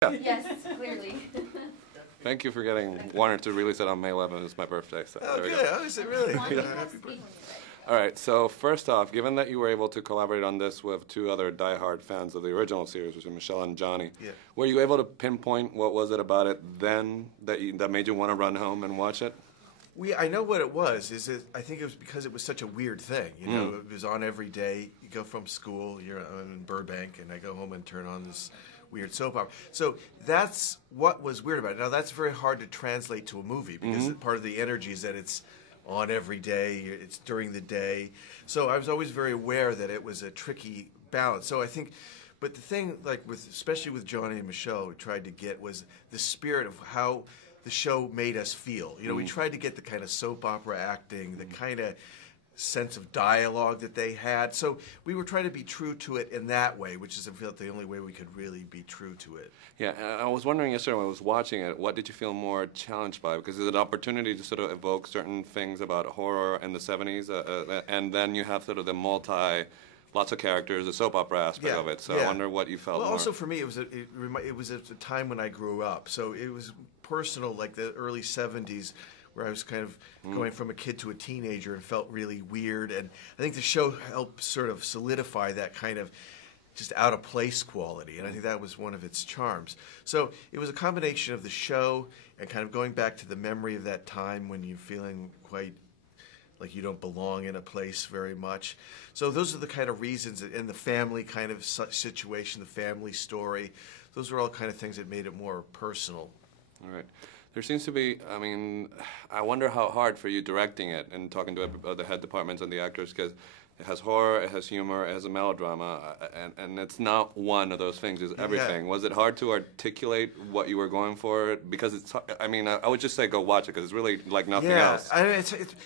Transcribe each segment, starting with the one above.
Yeah. Yes, clearly. Thank you for getting Warner to release it on May 11th. It's my birthday. So Oh, there we good. go. Oh, is it really? One Happy birthday. All right, so first off, given that you were able to collaborate on this with two other diehard fans of the original series, which are Michelle and Johnny, Yeah. were you able to pinpoint what was it about it then that made you want to run home and watch it? I know what it was. I think it was because it was such a weird thing. You know, it was on every day. You go from school. I'm in Burbank, and I go home and turn on this weird soap opera. So that's what was weird about it. Now that's very hard to translate to a movie because part of the energy is that it's on every day. It's during the day. So I was always very aware that it was a tricky balance. So I think. But the thing, especially with Johnny and Michelle, we tried to get was the spirit of how the show made us feel. You know, we tried to get the kind of soap opera acting, the kind of sense of dialogue that they had. So we were trying to be true to it in that way, which is, I felt, the only way we could really be true to it. Yeah, I was wondering yesterday when I was watching it, what did you feel more challenged by? Because it's an opportunity to sort of evoke certain things about horror in the 70s, and then you have sort of the lots of characters, the soap opera aspect of it. So I wonder what you felt Well, more. also for me, it was at the time when I grew up. So it was personal, like the early 70s, where I was kind of going from a kid to a teenager and felt really weird. And I think the show helped sort of solidify that kind of just out of place quality. And I think that was one of its charms. So it was a combination of the show and kind of going back to the memory of that time when you're feeling quite like you don't belong in a place very much. So those are the kind of reasons, and the family kind of situation, the family story, those are all kind of things that made it more personal. All right. There seems to be, I mean, I wonder how hard for you directing it and talking to the head departments and the actors, because it has horror, it has humor, it has a melodrama, and it's not one of those things, it's everything. Yeah. Was it hard to articulate what you were going for? Because it's, I mean, I would just say go watch it, because it's really like nothing else. I mean,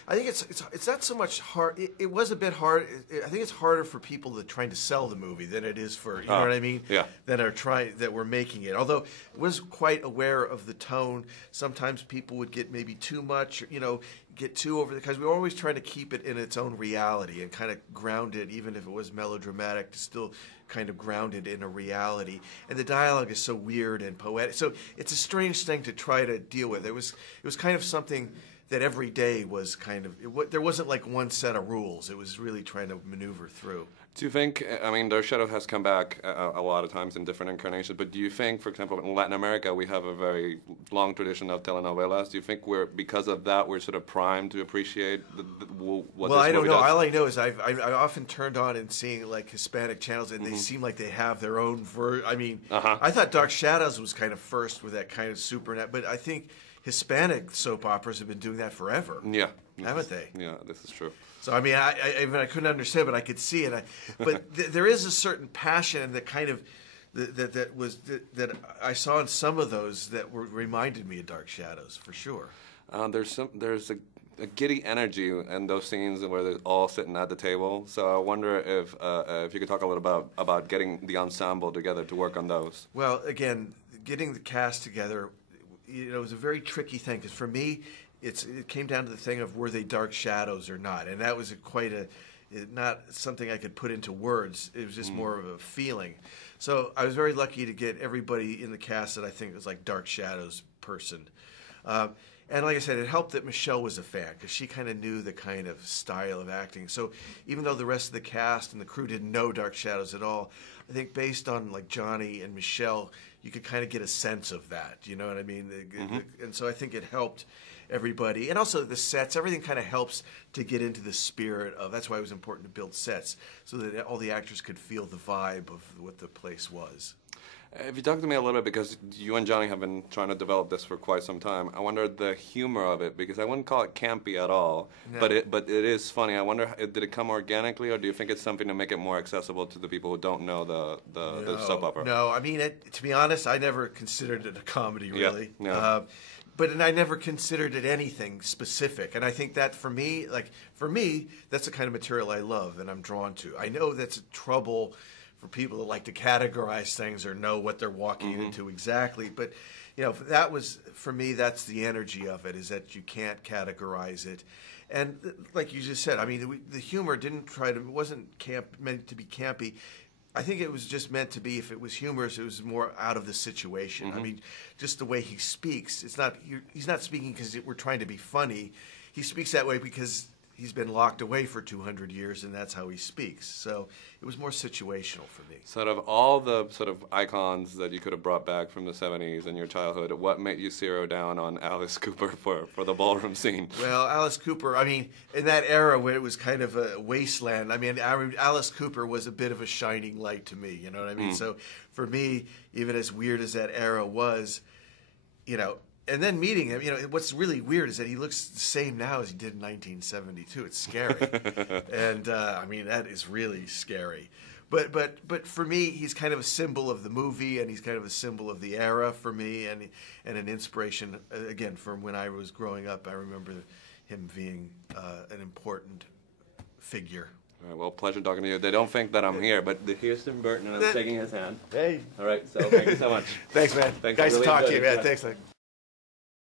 I think it's not so much hard. It was a bit hard. I think it's harder for people that are trying to sell the movie than it is for, you know what I mean? Yeah. That were making it. Although I was quite aware of the tone. Sometimes people would get maybe too much, you know, get too over the, because we were always trying to keep it in its own reality and kind of ground it, even if it was melodramatic, to still kind of grounded in a reality. And the dialogue is so weird and poetic. So it's a strange thing to try to deal with. It was kind of something that every day was kind of, there wasn't like one set of rules. It was really trying to maneuver through. Do you think, I mean, Dark Shadow has come back a lot of times in different incarnations, but do you think, for example, in Latin America, we have a very long tradition of telenovelas. Do you think because of that, we're sort of primed to appreciate what this movie does? Well, I don't know. All I know is I often turned on and seeing like Hispanic channels, and they seem like they have their own I mean, I thought Dark Shadows was kind of first with that kind of supernet, but I think Hispanic soap operas have been doing that forever. Yeah. Haven't they? Yeah, this is true. So I mean, I couldn't understand, but I could see it. But there is a certain passion and the kind of that I saw in some of those that reminded me of Dark Shadows for sure. There's a giddy energy in those scenes where they're all sitting at the table. So I wonder if you could talk a little about getting the ensemble together to work on those. Well, again, getting the cast together, you know, it was a very tricky thing because for me, it came down to the thing of were they dark shadows or not, and that was not something I could put into words. It was just more of a feeling. So I was very lucky to get everybody in the cast that I think was like Dark Shadows person. And like I said, it helped that Michelle was a fan because she kind of knew the kind of style of acting. So even though the rest of the cast and the crew didn't know Dark Shadows at all, I think based on like Johnny and Michelle, you could kind of get a sense of that. You know what I mean? And so I think it helped everybody. And also the sets, everything kind of helps to get into the spirit of, that's why it was important to build sets, so that all the actors could feel the vibe of what the place was. If you talk to me a little bit, because you and Johnny have been trying to develop this for quite some time, I wonder the humor of it, because I wouldn't call it campy at all, no. but it is funny. I wonder, did it come organically, or do you think it's something to make it more accessible to the people who don't know the soap opera? No, I mean, to be honest, I never considered it a comedy, really. Yeah. But I never considered it anything specific, and I think that for me, that's the kind of material I love and I'm drawn to. I know that's trouble for people that like to categorize things or know what they're walking into exactly, but you know, that was for me. That's the energy of it, is that you can't categorize it, and like you just said, I mean, the humor wasn't meant to be campy. I think it was just meant to be. If it was humorous, it was more out of the situation. I mean, just the way he speaks. It's not. He's not speaking because we're trying to be funny. He speaks that way because he's been locked away for 200 years, and that's how he speaks. So it was more situational for me. Sort of all the sort of icons that you could have brought back from the 70s in your childhood, what made you zero down on Alice Cooper for the ballroom scene? Well, Alice Cooper, I mean, in that era where it was kind of a wasteland, I mean, Alice Cooper was a bit of a shining light to me, you know what I mean? So for me, even as weird as that era was, you know, and then meeting him, you know, what's really weird is that he looks the same now as he did in 1972. It's scary. And, I mean, that is really scary. But for me, he's kind of a symbol of the movie, and he's kind of a symbol of the era for me, and an inspiration, again, from when I was growing up. I remember him being an important figure. All right, well, pleasure talking to you. They don't think that I'm here, but here's Tim Burton, and I'm shaking his hand. Hey. All right, so thank you so much. Thanks, man. Thanks, nice really to talk to you, enjoyed it. man. Thanks, man.